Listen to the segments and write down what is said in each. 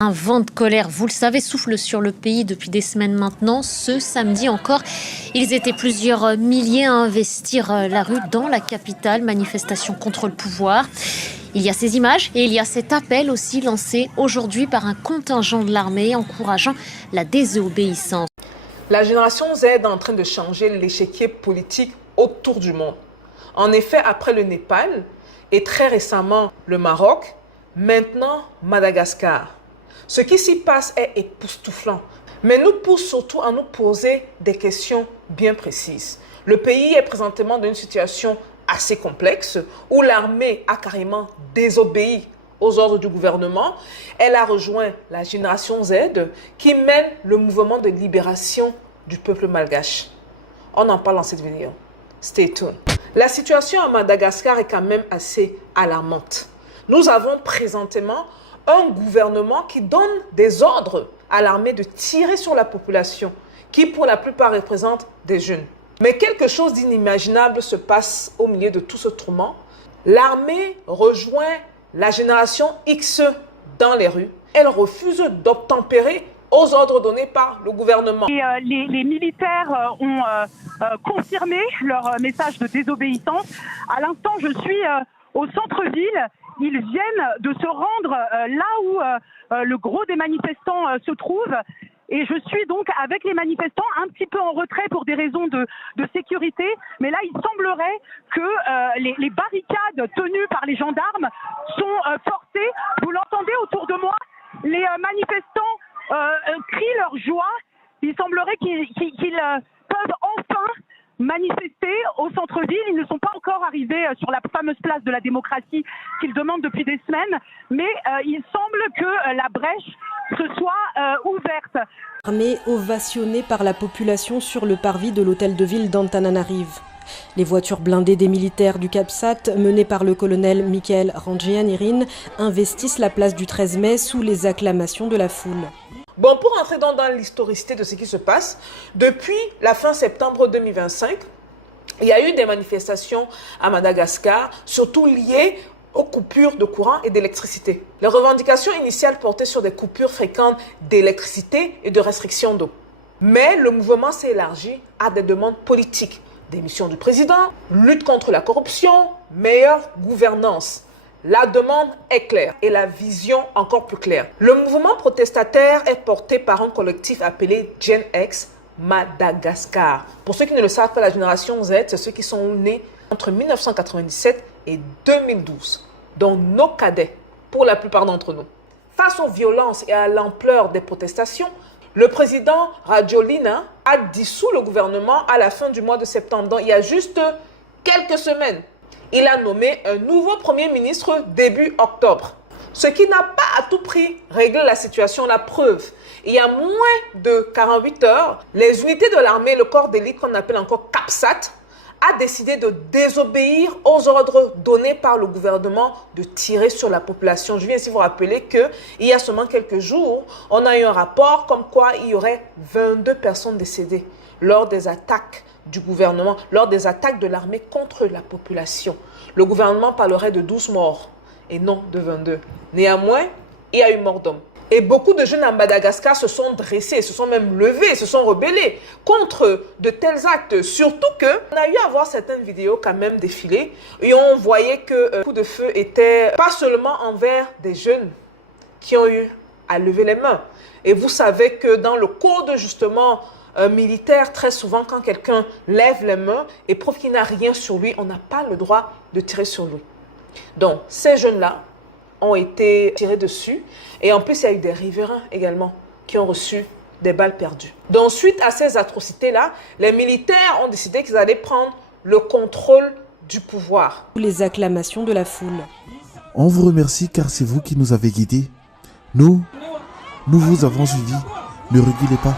Un vent de colère, vous le savez, souffle sur le pays depuis des semaines maintenant. Ce samedi encore, ils étaient plusieurs milliers à investir la rue dans la capitale. Manifestation contre le pouvoir. Il y a ces images et il y a cet appel aussi lancé aujourd'hui par un contingent de l'armée encourageant la désobéissance. La génération Z est en train de changer l'échiquier politique autour du monde. En effet, après le Népal et très récemment le Maroc, maintenant Madagascar. Ce qui s'y passe est époustouflant, mais nous pousse surtout à nous poser des questions bien précises. Le pays est présentement dans une situation assez complexe où l'armée a carrément désobéi aux ordres du gouvernement. Elle a rejoint la génération Z qui mène le mouvement de libération du peuple malgache. On en parle dans cette vidéo. Stay tuned. La situation à Madagascar est quand même assez alarmante. Nous avons présentement un gouvernement qui donne des ordres à l'armée de tirer sur la population, qui pour la plupart représente des jeunes. Mais quelque chose d'inimaginable se passe au milieu de tout ce tourment. L'armée rejoint la génération X dans les rues. Elle refuse d'obtempérer aux ordres donnés par le gouvernement. Et, les militaires ont confirmé leur message de désobéissance. À l'instant, je suis au centre-ville. Ils viennent de se rendre là où le gros des manifestants se trouve. Et je suis donc avec les manifestants un petit peu en retrait pour des raisons de sécurité. Mais là, il semblerait que les barricades tenues par les gendarmes sont forcées. Vous l'entendez autour de moi, les manifestants crient leur joie. Il semblerait qu'ils peuvent enfin manifester au centre-ville. Ils ne sont pas encore arrivés sur la fameuse place de la démocratie qu'ils demandent depuis des semaines, mais il semble que la brèche se soit ouverte. Armée ovationnée par la population sur le parvis de l'hôtel de ville d'Antananarive. Les voitures blindées des militaires du CAPSAT, menées par le colonel Michael Randrianirine, investissent la place du 13 mai sous les acclamations de la foule. Bon, pour entrer dans l'historicité de ce qui se passe, depuis la fin septembre 2025, il y a eu des manifestations à Madagascar, surtout liées aux coupures de courant et d'électricité. Les revendications initiales portaient sur des coupures fréquentes d'électricité et de restrictions d'eau. Mais le mouvement s'est élargi à des demandes politiques, démission du président, lutte contre la corruption, meilleure gouvernance. La demande est claire et la vision encore plus claire. Le mouvement protestataire est porté par un collectif appelé Gen X Madagascar. Pour ceux qui ne le savent pas, la génération Z, c'est ceux qui sont nés entre 1997 et 2012. Donc nos cadets, pour la plupart d'entre nous. Face aux violences et à l'ampleur des protestations, le président Rajoelina a dissous le gouvernement à la fin du mois de septembre. Donc il y a juste quelques semaines. Il a nommé un nouveau Premier ministre début octobre. Ce qui n'a pas à tout prix réglé la situation. La preuve, il y a moins de 48 heures, les unités de l'armée, le corps d'élite qu'on appelle encore CAPSAT, a décidé de désobéir aux ordres donnés par le gouvernement de tirer sur la population. Je viens ici vous rappeler qu'il y a seulement quelques jours, on a eu un rapport comme quoi il y aurait 22 personnes décédées lors des attaques du gouvernement, lors des attaques de l'armée contre la population. Le gouvernement parlerait de 12 morts et non de 22. Néanmoins, il y a eu mort d'homme. Et beaucoup de jeunes à Madagascar se sont dressés, se sont même levés, se sont rebellés contre de tels actes. Surtout qu'on a eu à voir certaines vidéos quand même défiler et on voyait que le coup de feu était pas seulement envers des jeunes qui ont eu à lever les mains. Et vous savez que dans le code justement militaire, très souvent quand quelqu'un lève les mains et prouve qu'il n'a rien sur lui, on n'a pas le droit de tirer sur lui. Donc ces jeunes-là ont été tirés dessus et en plus il y a eu des riverains également qui ont reçu des balles perdues. Donc suite à ces atrocités-là, les militaires ont décidé qu'ils allaient prendre le contrôle du pouvoir. Les acclamations de la foule. On vous remercie car c'est vous qui nous avez guidés. Nous vous avons suivis. Ne reculez pas.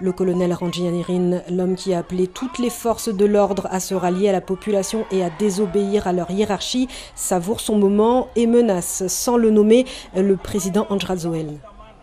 Le colonel Randrianirine, l'homme qui a appelé toutes les forces de l'ordre à se rallier à la population et à désobéir à leur hiérarchie, savoure son moment et menace, sans le nommer, le président Andrzej Zoel.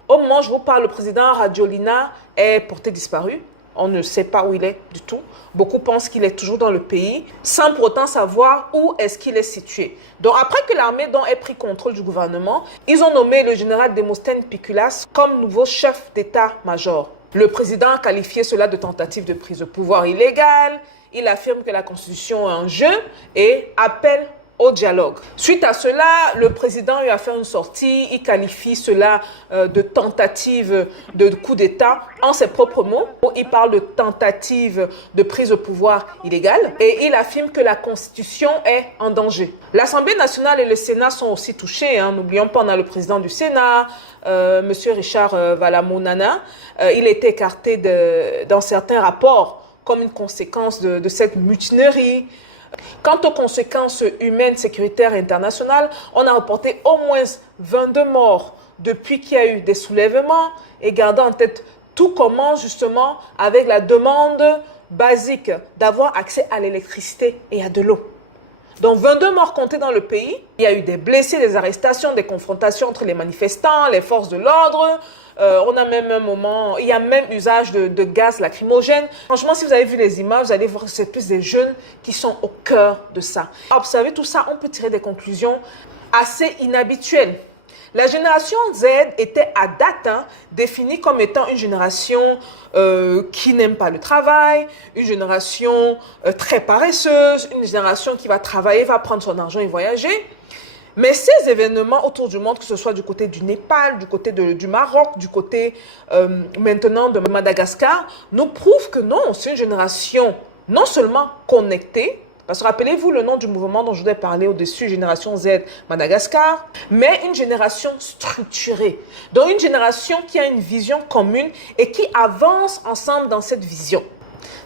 Au moment où je vous parle, le président Rajoelina est porté disparu. On ne sait pas où il est du tout. Beaucoup pensent qu'il est toujours dans le pays, sans pour autant savoir où est-ce qu'il est situé. Donc après que l'armée ait pris contrôle du gouvernement, ils ont nommé le général Démosthène Pikulas comme nouveau chef d'état-major. Le président a qualifié cela de tentative de prise de pouvoir illégale. Il affirme que la Constitution est en jeu et appelle au dialogue. Suite à cela, le président lui a fait une sortie. Il qualifie cela de tentative de coup d'État en ses propres mots. Il parle de tentative de prise de pouvoir illégale et il affirme que la Constitution est en danger. L'Assemblée nationale et le Sénat sont aussi touchés. N'oublions pas, on a le président du Sénat, M. Richard Valamonana. Il a été écarté dans certains rapports comme une conséquence de cette mutinerie. Quant aux conséquences humaines, sécuritaires et internationales, on a reporté au moins 22 morts depuis qu'il y a eu des soulèvements et gardant en tête tout comment justement avec la demande basique d'avoir accès à l'électricité et à de l'eau. Donc 22 morts comptés dans le pays, il y a eu des blessés, des arrestations, des confrontations entre les manifestants, les forces de l'ordre. On a même un moment, il y a même usage de gaz lacrymogène. Franchement, si vous avez vu les images, vous allez voir que c'est plus des jeunes qui sont au cœur de ça. Observez tout ça, on peut tirer des conclusions assez inhabituelles. La génération Z était à date définie comme étant une génération qui n'aime pas le travail, une génération très paresseuse, une génération qui va travailler, va prendre son argent et voyager. Mais ces événements autour du monde, que ce soit du côté du Népal, du côté du Maroc, du côté maintenant de Madagascar, nous prouvent que non, c'est une génération non seulement connectée, parce que rappelez-vous le nom du mouvement dont je vous ai parlé au-dessus, Génération Z Madagascar, mais une génération structurée. Donc une génération qui a une vision commune et qui avance ensemble dans cette vision.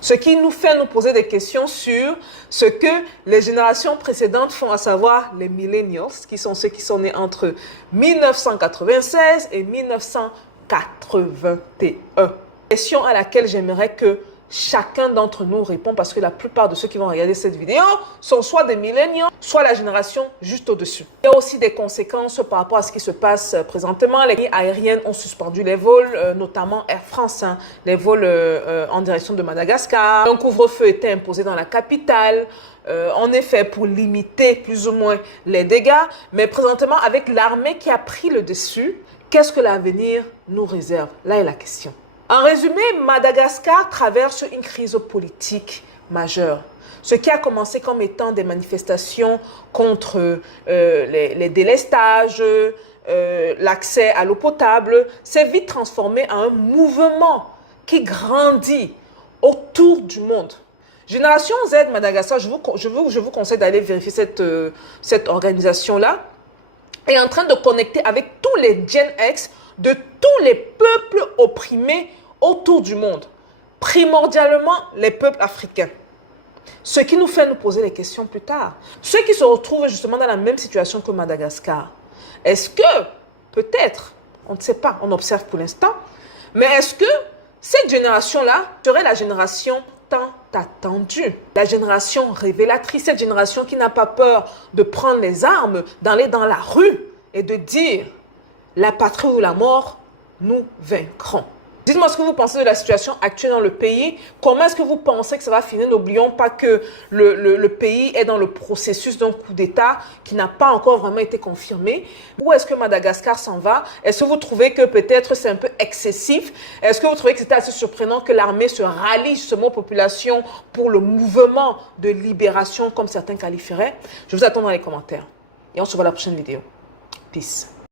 Ce qui nous fait nous poser des questions sur ce que les générations précédentes font, à savoir les millennials, qui sont ceux qui sont nés entre 1996 et 1981. Question à laquelle j'aimerais que chacun d'entre nous répond, parce que la plupart de ceux qui vont regarder cette vidéo sont soit des millennials, soit la génération juste au-dessus. Il y a aussi des conséquences par rapport à ce qui se passe présentement. Les lignes aériennes ont suspendu les vols, notamment Air France, les vols en direction de Madagascar. Un couvre-feu était imposé dans la capitale, en effet pour limiter plus ou moins les dégâts. Mais présentement, avec l'armée qui a pris le dessus, qu'est-ce que l'avenir nous réserve? Là est la question. En résumé, Madagascar traverse une crise politique majeure. Ce qui a commencé comme étant des manifestations contre les délestages, l'accès à l'eau potable, s'est vite transformé en un mouvement qui grandit autour du monde. Génération Z Madagascar, je vous conseille d'aller vérifier cette organisation-là, est en train de connecter avec tous les Gen X de tous les peuples opprimés autour du monde, primordialement les peuples africains. Ce qui nous fait nous poser les questions plus tard. Ceux qui se retrouvent justement dans la même situation que Madagascar, est-ce que, peut-être, on ne sait pas, on observe pour l'instant, mais est-ce que cette génération-là serait la génération tant attendue, la génération révélatrice, cette génération qui n'a pas peur de prendre les armes, d'aller dans la rue et de dire « la patrie ou la mort, nous vaincrons ». Dites-moi ce que vous pensez de la situation actuelle dans le pays. Comment est-ce que vous pensez que ça va finir? N'oublions pas que le pays est dans le processus d'un coup d'État qui n'a pas encore vraiment été confirmé. Où est-ce que Madagascar s'en va? Est-ce que vous trouvez que peut-être c'est un peu excessif? Est-ce que vous trouvez que c'était assez surprenant que l'armée se rallie justement aux populations pour le mouvement de libération, comme certains qualifieraient? Je vous attends dans les commentaires. Et on se voit à la prochaine vidéo. Peace.